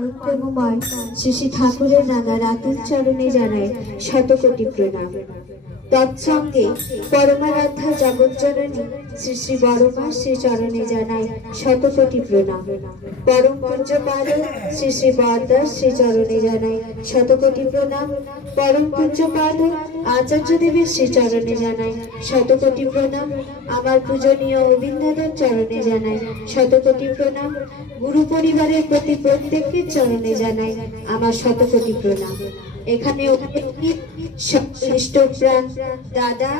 পরম প্রেমময় শ্রী ঠাকুরের নানা রাতুল চরণে জানায় শতকোটি প্রণাম। তৎসঙ্গে পরমারাধ্যা জগজ্জননী শ্রী শ্রী বড়মা শ্রী চরণে জানায় শতকোটি প্রণাম। পরম পূজ্যপাদ শ্রী শ্রী বরদাস শ্রী চরণে জানায় শতকোটি প্রণাম। পরম পূজ্যপাদ আচার্য দেবের শ্রী চরণে জানায় শতকোটি প্রণাম। আমার পূজনীয় অবিন্দাদন চরণে জানায় শতকোটি প্রণাম। গুরু পরিবারের প্রতি প্রত্যেকের চরণে জানাই, আমার শতকোটি প্রণাম। এখানে দাদা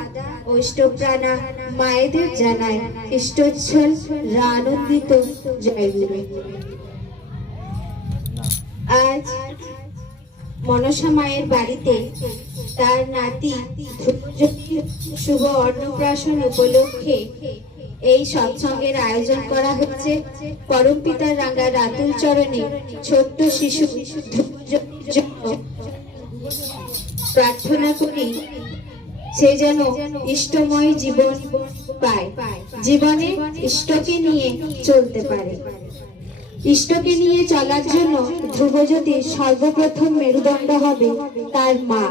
ও ইষ্টপ্রাণা মায়েদের জানাই, ইষ্টোচ্ছল আনন্দিত জয়গুরু। আজ মনসা মায়ের বাড়িতে তার নাতি শুভ অন্নপ্রাশন উপলক্ষে এই সৎসঙ্গের আয়োজন করা হচ্ছে। পরম পিতার রাঙ্গা রাতুল চরণে ছোট্ট শিশু প্রার্থনা করি সে যেন ইষ্টময় জীবন পায়, জীবনে ইষ্টকে নিয়ে চলতে পারে। ইষ্টকে নিয়ে চলার জন্য ধ্রুবজ্যোতির সর্বপ্রথম মেরুদণ্ড হবে তার মা।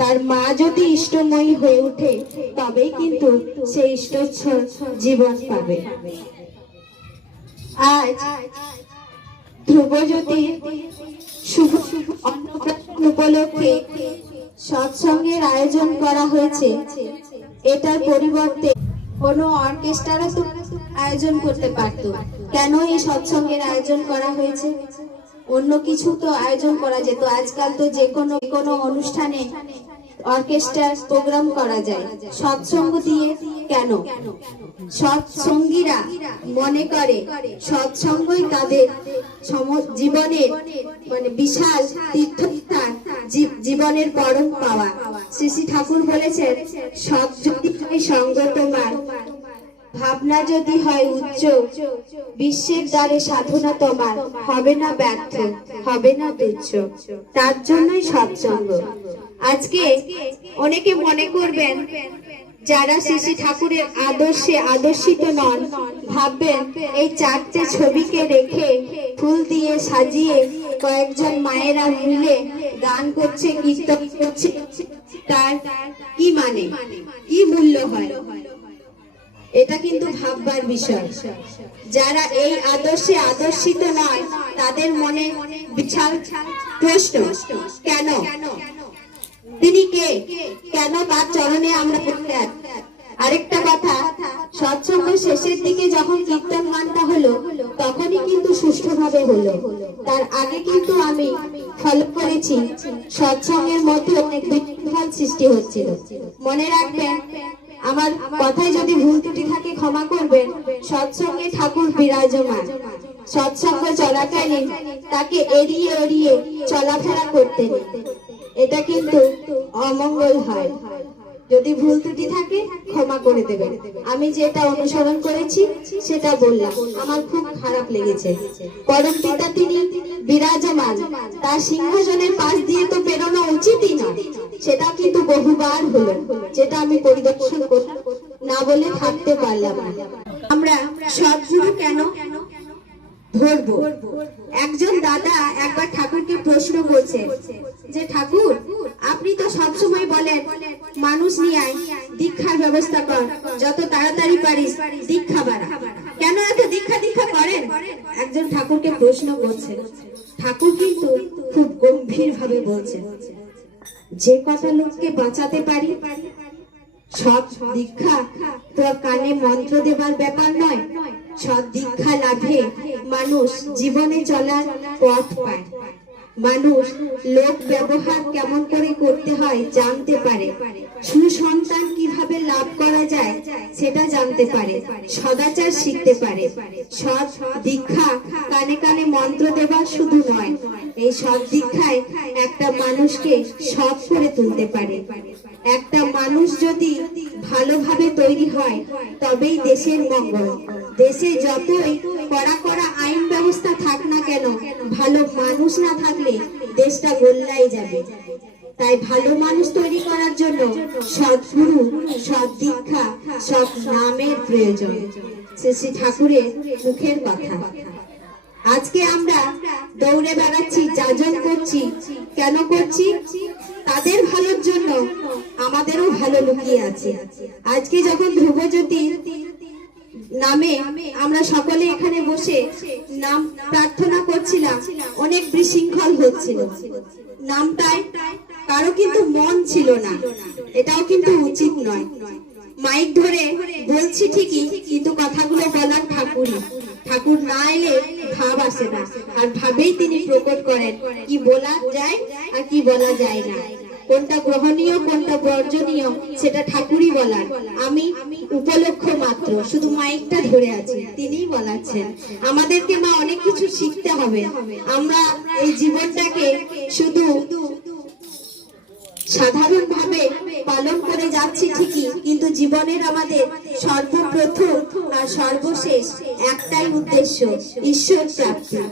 তার মা যদি ইষ্টময়ী হয়ে ওঠে, তবেই কিন্তু সে ইষ্টচ্ছল জীবন পাবে। আজ ধ্রুবজ্যোতির শুভ উপলক্ষে সৎসঙ্গের আয়োজন করা হয়েছে, এটার পরিবর্তে কোনো অর্কেস্ট্রারও আয়োজন করতে পারতো। কেন এই সৎসঙ্গের আয়োজন করা হয়েছে? অন্য কিছু তো আয়োজন করা যেত আজকাল তো যে কোনো কোনো অনুষ্ঠানে অর্কেস্ট্রার প্রোগ্রাম করা যায়। সৎসঙ্গ দিয়ে কেন? সৎসঙ্গীরা মনে করে, সৎসঙ্গই তাদের জীবনের মানে বিশাল তীর্থস্থান জীবনের পরম পাওয়া। শ্রী শ্রী ঠাকুর বলেছেন, সৎ সঙ্গ তোমার ভাবনা যদি হয় উচ্চ, বিশ্বের দ্বারে সাধনা তোমার, হবে না ব্যর্থ, হবে না তুচ্ছ। তার জন্যই সৎসঙ্গ আজকে অনেকে মনে করবেন, যারা শ্রী ঠাকুরের আদর্শে আদর্শিত নন, ভাববেন এই চারটে ছবিকে রেখে ফুল দিয়ে সাজিয়ে কয়েকজন মায়েরা মিলে গান করছে, কীর্তন করছে, তার কি মানে? কি মূল্য হয়? এটা কিন্তু ভাববার বিষয়। যারা এই আদর্শে আদর্শিত নয়, তাদের মনে বিশাল প্রশ্ন, কেন? তিনি কে? কেন তার চরণে আমরা পড়তে আরেকটা কথা সৎসঙ্গ শেষের দিকে যখন কীর্তন গানটা হলো, তখনই কিন্তু সুষ্ঠুভাবে হলো। তার আগে কিন্তু আমি ফলো করেছি সৎসঙ্গের মধ্যে অনেক বিঘ্ন সৃষ্টি হচ্ছিল। মনে রাখবেন আমার কথায় যদি ভুল ত্রুটি থাকে ক্ষমা করবেন। সৎসঙ্গে ঠাকুর বিরাজমান। সৎসঙ্গ চলাকালীন তাকে এড়িয়ে এড়িয়ে চলাফেরা করতে এটা কিন্তু অমঙ্গল হয়। যদি ভুল ত্রুটি থাকে, ক্ষমা করে দেবেন আমি যেটা অনুসরণ করেছি, সেটা বললাম। আমার খুব খারাপ লেগেছে। পরম পিতা তিনি বিরাজমান। তার সিংহাসনের পাশ দিয়ে তো বেরোনো উচিতই না সেটা কিন্তু বহুবার হলো, যেটা আমি পরিদর্শন না বলে থাকতে পারলাম না। আমরা সদ্গুরু কেন? ধরবো। একজন দাদা একবার ঠাকুরকে প্রশ্ন করছে যে, ঠাকুর, আপনি তো সবসময় বলেন, মানুষ নিয়ে দীক্ষার ব্যবস্থা কর, যত তাড়াতাড়ি পারিস দীক্ষা বাড়া। কেন এত দীক্ষা দীক্ষা করেন? একজন ঠাকুরকে প্রশ্ন করছে। ঠাকুর কিন্তু খুব গম্ভীর ভাবে বলছেন যে কথা লোককে বাঁচাতে পারি সৎ দীক্ষা তো কানে মন্ত্র দেবার ব্যাপার নয়। সব দীক্ষা লাভে মানুষ জীবনে চলার পথ পায়। মানুষ লোক ব্যবহার কেমন করে করতে হয় জানতে পারে। সুসন্তান কীভাবে লাভ করা যায় সেটা জানতে পারে। সদাচার শিখতে পারে। সৎ দীক্ষা কানে কানে মন্ত্র দেওয়া শুধু নয়, এই সৎ দীক্ষায় একটা মানুষকে সৎ করে তুলতে পারে। একটা মানুষ যদি ভালোভাবে তৈরি হয়, তবেই দেশের মঙ্গল। দেশে যতই কড়া কড়া আইন ব্যবস্থা থাক না কেন, ভালো মানুষ না থাকলে দেশটা গোল্লাই যাবে। তাই ভালো মানুষ তৈরি করার জন্য সৎ দীক্ষা, সৎ নামের প্রয়োজন। শ্রী শ্রী ঠাকুরের মুখের কথা। আজকে আমরা দৌড়ে বেড়াচ্ছি, যাজন করছি। কেন করছি? তাদের ভালোর জন্য আমাদেরও ভালো লুকিয়ে আছে। আজকে যখন ধ্রুবজ্যোতি নামে আমরা সকলে এখানে বসে নাম প্রার্থনা করছিলাম। অনেক বিশৃঙ্খল হচ্ছিল। নামটায় কারও কিন্তু মন ছিল না। এটাও কিন্তু উচিত নয়। মাইক ধরে বলছি ঠিকই, কিন্তু কথাগুলো বলার ঠাকুরই। ঠাকুর না এলে ভাব আসে না। আর ভাবেই তিনি প্রকট করেন, কি বলা যায় আর কি বলা যায় না। কোনটা গ্রহণীয়, কোনটা বর্জনীয়, সেটা ঠাকুরই বলার। আমি উপলক্ষ মাত্র, শুধু মাইকটা ধরে আছে, তিনিই বলাচ্ছেন। আমাদেরকে মা অনেক কিছু শিখতে হবে। আমরা এই জীবনটাকে শুধু সাধারণভাবে পালন করে যাচ্ছি ঠিকই, কিন্তু জীবনের আমাদের সর্বপ্রথম আর সর্বশেষ একটাই উদ্দেশ্য, ঈশ্বর প্রাপ্তি।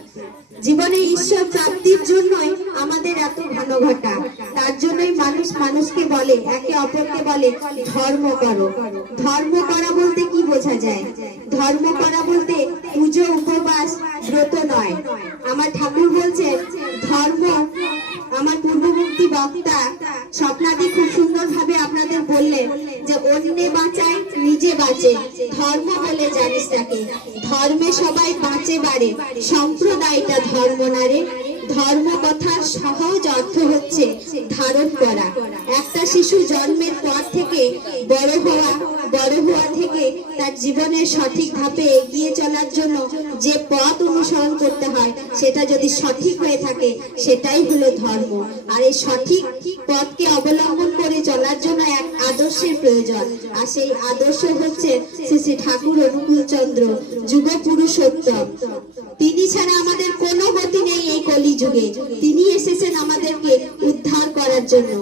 জীবনে ঈশ্বর প্রাপ্তির জন্যই আমাদের এত ঘন ঘটা। তার জন্যই মানুষ মানুষকে বলে, একে অপরকে বলে, ধর্ম করো। ধর্ম করা বলতে কি বোঝা যায়? ধর্ম করা বলতে পুজো, উপবাস, ব্রত নয়। আমার ঠাকুর বলছেন, ধর্ম বক্তা স্বপ্নাদি খুব সুন্দর ভাবে আপনাদের বললেন যে অন্যে বাঁচায়, নিজে বাঁচে। ধর্ম বলে জানিস তাকে। ধর্মে সবাই বাঁচে বাড়ে। সম্প্রদায়টা ধর্ম না রে। ধর্ম কথার সহজ অর্থ হচ্ছে ধারণ করা। একটা শিশু জন্মের পর থেকে বড় হওয়া বড় হওয়া থেকে তার জীবনের সঠিক ধাপে এগিয়ে চলার জন্য যে পথ অনুসরণ করতে হয়, সেটা যদি সঠিক হয়ে থাকে, সেটাই হলো ধর্ম। আর এই সঠিক পথকে অবলম্বন করে চলার জন্য এক আদর্শের প্রয়োজন। আর সেই আদর্শ হচ্ছে শ্রী শ্রী ঠাকুর অনুকূল চন্দ্র যুগ পুরুষোত্তম তিনি ছাড়া আমাদের কোনো গতি নেই এই কলিযুগে। তিনি এসেছেন আমাদেরকে উদ্ধার করার জন্য।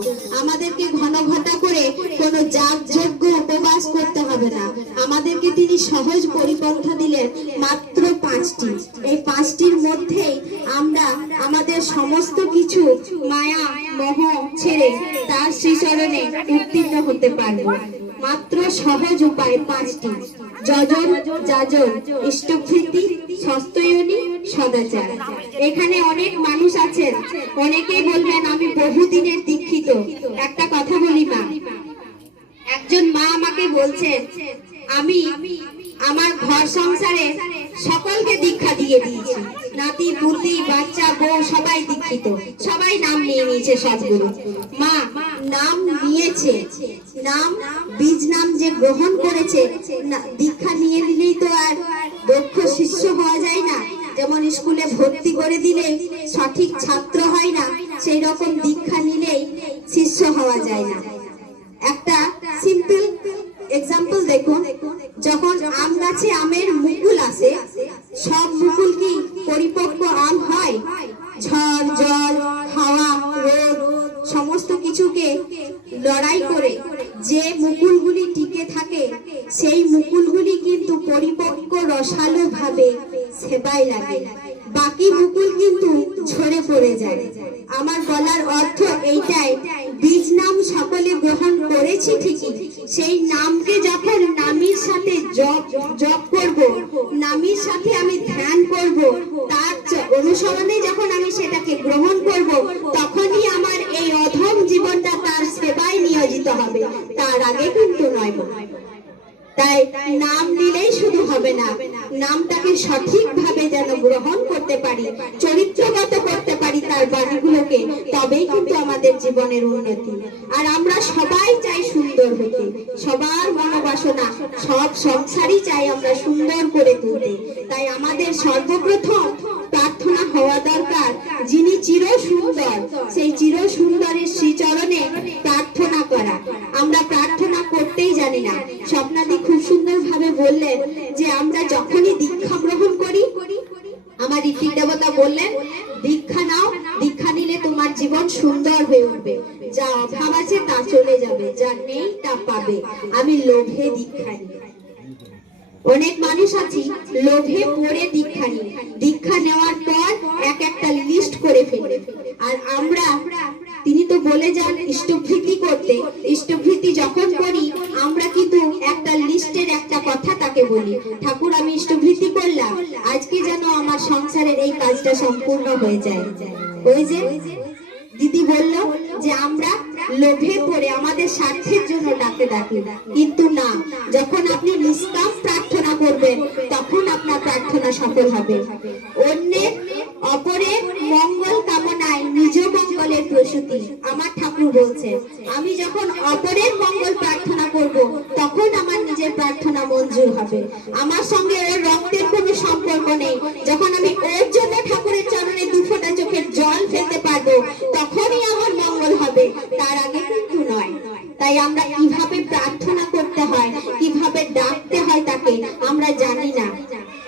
আমাদেরকে ঘন ঘটা করে কোনো যাগ যজ্ঞ উপবাস করতে হবে না। আমাদেরকে তিনি সহজ পরিপন্থা দিলেন মাত্র পাঁচটি। এই পাঁচটির মধ্যেই আমরা আমাদের সমস্ত কিছু মায়া, মোহ ছেড়ে তার শ্রীচরণে উত্তীর্ণ হতে পারব। মাত্র সহজ উপায় পাঁচটি। যজন, যাজন ইষ্টভৃতি সস্তয়নী সদাচার। এখানে অনেক মানুষ আছেন। অনেকেই বলবেন, আমি বহুদিনের দীক্ষিত। একটা কথা বলি মা একজন মা আমাকে বলছেন আমি আমার ঘর সংসারে সকলকে দীক্ষা দিয়ে দিয়েছি। নাতি, পুতি, বাচ্চা, বউ, সবাই দীক্ষিত। সবাই নাম নিয়ে নিয়েছে সবগুলো। মা, নাম নিয়েছে। নাম, বীজ নাম যে গ্রহণ করেছে দীক্ষা নিয়ে নিলেই তো আর দক্ষ শিষ্য হওয়া যায় না। যেমন স্কুলে ভর্তি করে দিলে সঠিক ছাত্র হয় না সেই রকম দীক্ষা নিলেই শিষ্য হওয়া যায় না। একটা সিম্পল এক্সাম্পল দেখুন, যখন আম গাছে আমের মুকুল আসে, সব মুকুল কি পরিপক্ক আম হয়? ঝড়, জল, হাওয়া, রোদ, সমস্ত কিছুকে লড়াই করে যে মুকুলগুলি টিকে থাকে, সেই মুকুলগুলি কিন্তু পরিপক্ক রসালো ভাবে সেবায় লাগে। বাকি মুকুল কিন্তু ঝরে পড়ে যায়। আমার বলার করব। তার অনুসরণে যখন আমি সেটাকে গ্রহণ করব, তখনই আমার এই অধম জীবনটা তার সেবায় নিয়োজিত হবে। তার আগে কিন্তু নয় তাই নাম নিলেই শুধু হবে না, নামটাকে সঠিকভাবে যেন গ্রহণ করতে পারি চরিত্রগত তার বাণীগুলোকে তবেই কিন্তু আমাদের জীবনের উন্নতি। আর আমরা সবাই চাই সুন্দর হতে। সবার মনোবাসনা, সব সংসারই চাই আমরা সুন্দর করে তুলতে। তাই আমাদের সর্বপ্রথম প্রার্থনা হওয়া দরকার যিনি চির সুন্দর সেই চির সুন্দরের শ্রীচরণে প্রার্থনা করা আমরা প্রার্থনা করতেই জানি না স্বপ্নাদি খুব সুন্দর ভাবে বললেন যে আমরা যখনই দীক্ষা গ্রহণ করি আমার ঋষি দেবতা বললেন দীক্ষা নাও দীক্ষা নিলে তোমার জীবন সুন্দর হয়ে উঠবে যা অভাব আছে তা চলে যাবে যা নেই তা পাবে আমি লোভে দীক্ষা নিই অনেক আছি, লোভে পড়ে দীক্ষা নিই। দীক্ষা নেওয়ার পর এক একটা লিস্ট করে ফেলে। আর আমরা, তিনি তো বলে যান ইষ্টভৃতি করতে। ইষ্টভৃতি যখন করি, আমরা কিন্তু একটা লিস্টের একটা কথা তাকে বলি। ঠাকুর, আমি ইষ্টভৃতি করলাম। আজকে যেন আমার সংসারের এই কাজটা সম্পূর্ণ হয়ে যায়। ওই যে দিদি বলল যে, আমরা লোভে পড়ে আমাদের স্বার্থের জন্য ডাকে ডাকি। কিন্তু না, যখন আপনি নিষ্কাম আপনার সফল হবে। অন্যের অপরের মঙ্গল কামনায় নিজ মঙ্গলের প্রসূতি, আমার ঠাকুর বলছে। আমি যখন অপরের মঙ্গল প্রার্থনা করব, তখন আমার নিজের প্রার্থনা মঞ্জুর হবে। আমার সঙ্গে ওর রক্তের কোনো সম্পর্ক নেই। যখন আমি ওর জন্য ঠাকুরের চরণে দু ফোঁটা চোখের জল ফেলতে পারব, তখনই আমার মঙ্গল হবে। তার আগে কিন্তু নয়। তাই আমরা কীভাবে প্রার্থনা করতে হয়, কীভাবে ডাকতে হয় তাকে, আমরা জানি না।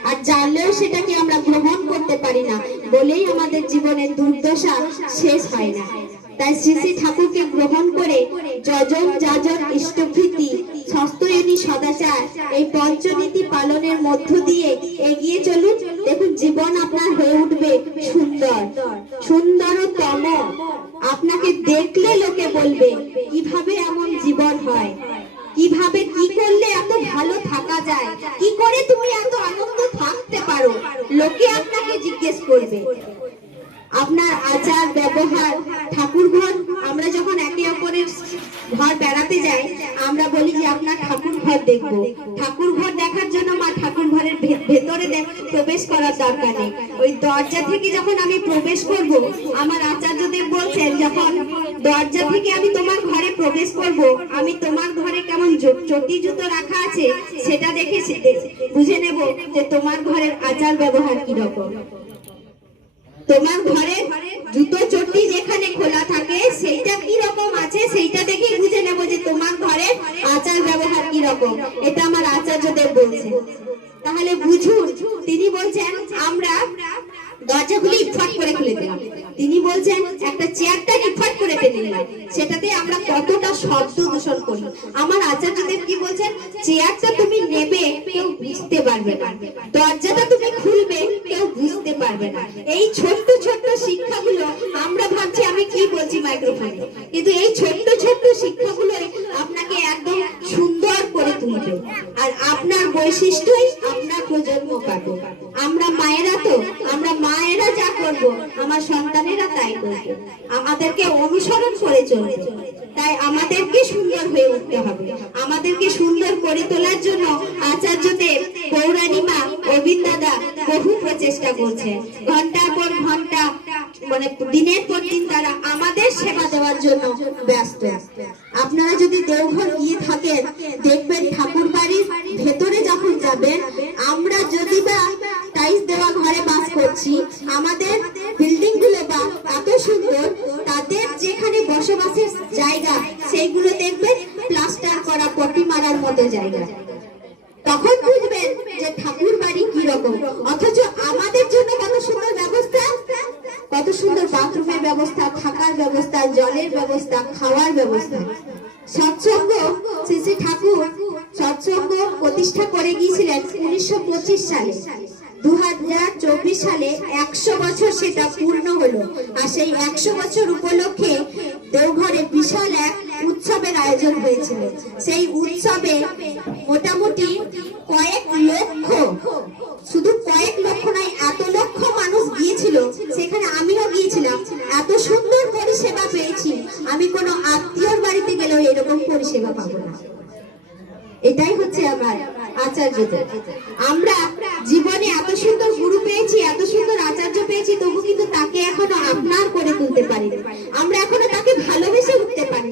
আর জানলেও সেটাকে আমরা গ্রহণ করতে পারি না, বলেই আমাদের জীবনের দুর্দশা শেষ হয় না। তাই শ্রী শ্রী ঠাকুরকে গ্রহণ করে যজন যাজন ইষ্টভীতি সস্তয়নী সদাচার, এই পঞ্চনীতি পালনের মধ্য দিয়ে এগিয়ে চলুন। দেখুন, জীবন আপনার হয়ে উঠবে সুন্দর। সুন্দরতম। আপনাকে দেখলে লোকে বলবে, কীভাবে এমন জীবন হয়? কীভাবে কি করলে এত ভালো থাকা যায়? কি করে তুমি এত লোকে আপনাকে জিজ্ঞেস করবে। আপনার আচার, ব্যবহার ঠাকুর ঘর আমরা যখন একে অপরের ঘর বেড়াতে যাই, আমরা বলি যে, আপনার ঠাকুর ঘর দেখব। ঠাকুর ঘর দেখার জন্য মা ঠাকুর ঘরের ভেতরে প্রবেশ করার দরকার নেই। ওই দরজা থেকে যখন আমি প্রবেশ করব, আমার আচার্যদেব বলছেন, যখন দরজা থেকে আমি তোমার ঘরে প্রবেশ করব, আমি তোমার চটি জুতো রাখা আছে, সেটা দেখে বুঝে নেব যে তোমার ঘরের আচার ব্যবহার কীরকম। তোমার ঘরে জুতো চটি যেখানে খোলা থাকে, সেইটা কি রকম আছে, সেইটা দেখে বুঝে নেব যে তোমার ঘরে আচার ব্যবহার কি রকম এটা আমার আচার্যদেব বলছেন। তাহলে বুঝুন, তিনি বলছেন, আমরা দরজাগুলি ইটফাট করে খুলে দিলাম। তিনি বলছেন, একটা চেয়ারটা ইটফাট করে টেনে নিলাম। সেটাতে আমরা কতটা শব্দ দূষণ করি? আমার আচার্যদেব কি বলছেন, চেয়ারটা তুমি নেবে, কেউ বুঝতে পারবে না। দরজাটা তুমি খুলবে, কেউ বুঝতে পারবে না। এই ছোট্ট ছোট্ট শিক্ষাগুলো আমরা ভাবছি, আমি কি বলছি মাইক্রোফোনে? কিন্তু এই ছোট্ট ছোট্ট শিক্ষাগুলো আপনাকে একদম সুন্দর তুলবে আর আপনার বৈশিষ্ট্যই আপনার প্রজন্ম পাবে আমরা মায়েরা তো, আমরা মায়েরা যা করব, আমার সন্তানেরা তাই করবে। আমাদেরকে অনুসরণ করে চলবে। তাই আমাদেরকে সুন্দর হয়ে উঠতে হবে। আমাদেরকে সুন্দর করে তোলার জন্য আচার্যদেব, পৌরাণিমা অবিন বহু প্রচেষ্টা করছে ঘণ্টার পর ঘণ্টা মানে দিনের পর দিন তারা আমাদের সেবা দেওয়ার জন্য ব্যস্ত। আপনারা যদি দেওঘর থাকেন দেখবেন ঠাকুর বাড়ির ভেতরে যখন যাবেন, আমরা যদি বা টাইলস দেওয়া ঘরে বাস করছি, আমাদের বিল্ডিংগুলো বা এত সুন্দর, তাদের যেখানে বসবাসের জায়গা, সেইগুলো দেখবেন প্লাস্টার করা, পটি মারার মতো জায়গা। তখন বুঝবেন যে ঠাকুর বাড়ি কি রকম। অথচ আমাদের জন্য কত সুন্দর ব্যবস্থা, কত সুন্দর বাথরুমের ব্যবস্থা, থাকার ব্যবস্থা, জলের ব্যবস্থা, খাওয়ার ব্যবস্থা। সৎসঙ্গ শ্রী ঠাকুর সৎসঙ্গ প্রতিষ্ঠা করে গিয়েছিলেন উনিশশো সালে। দু সালে একশো বছর সেটা পূর্ণ হলো আর সেই একশো বছর উপলক্ষে দেওঘরে বিশাল এক উৎসবের আয়োজন হয়েছিল। সেই উৎসবে মোটামুটি কয়েক লক্ষ শুধু কয়েক লক্ষ নয় এত লক্ষ মানুষ গিয়েছিল সেখানে আমিও গিয়েছিলাম এত সুন্দর পরিষেবা পেয়েছি আমি কোনো আত্মীয়র বাড়িতে গেলেও এরকম পরিষেবা পাবো না এটাই হচ্ছে আমার আচার্যদের আমরা জীবনে এত সুন্দর গুরু পেয়েছি এত সুন্দর আচার্য পেয়েছি তবু কিন্তু তাকে এখনও আপনার করে তুলতে পারি আমরা এখনও তাকে ভালোবেসে উঠতে পারি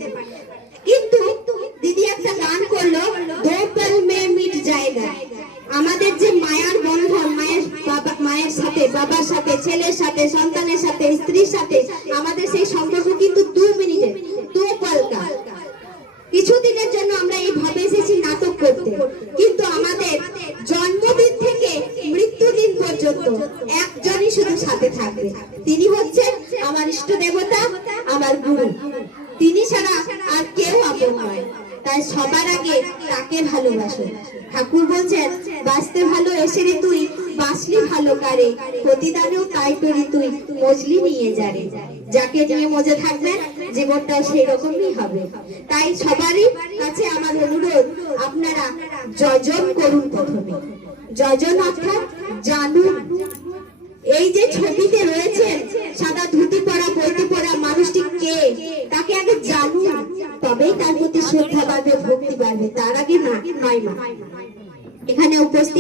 আমার ইষ্ট দেবতা আমার গুরু। তিনি ছাড়া আর কেউ আপন নয়। তাই সবার আগে তাকে ভালোবাসো। ঠাকুর বলছেন, বাঁচতে ভালো এসে রে তুই, বাঁচলি ভালো কারে। প্রতিদানেও তাই করি তুই, মজলি নিয়ে যারে যাকে নিয়ে মজে থাকবেন জীবনটাও সেই রকমই হবে। তাই সবারই কাছে আমার অনুরোধ, আপনারা যজন করুন প্রথমে। যজন অর্থাৎ জানুন। এই যে ছবিতে রয়েছে এখানে উপস্থিত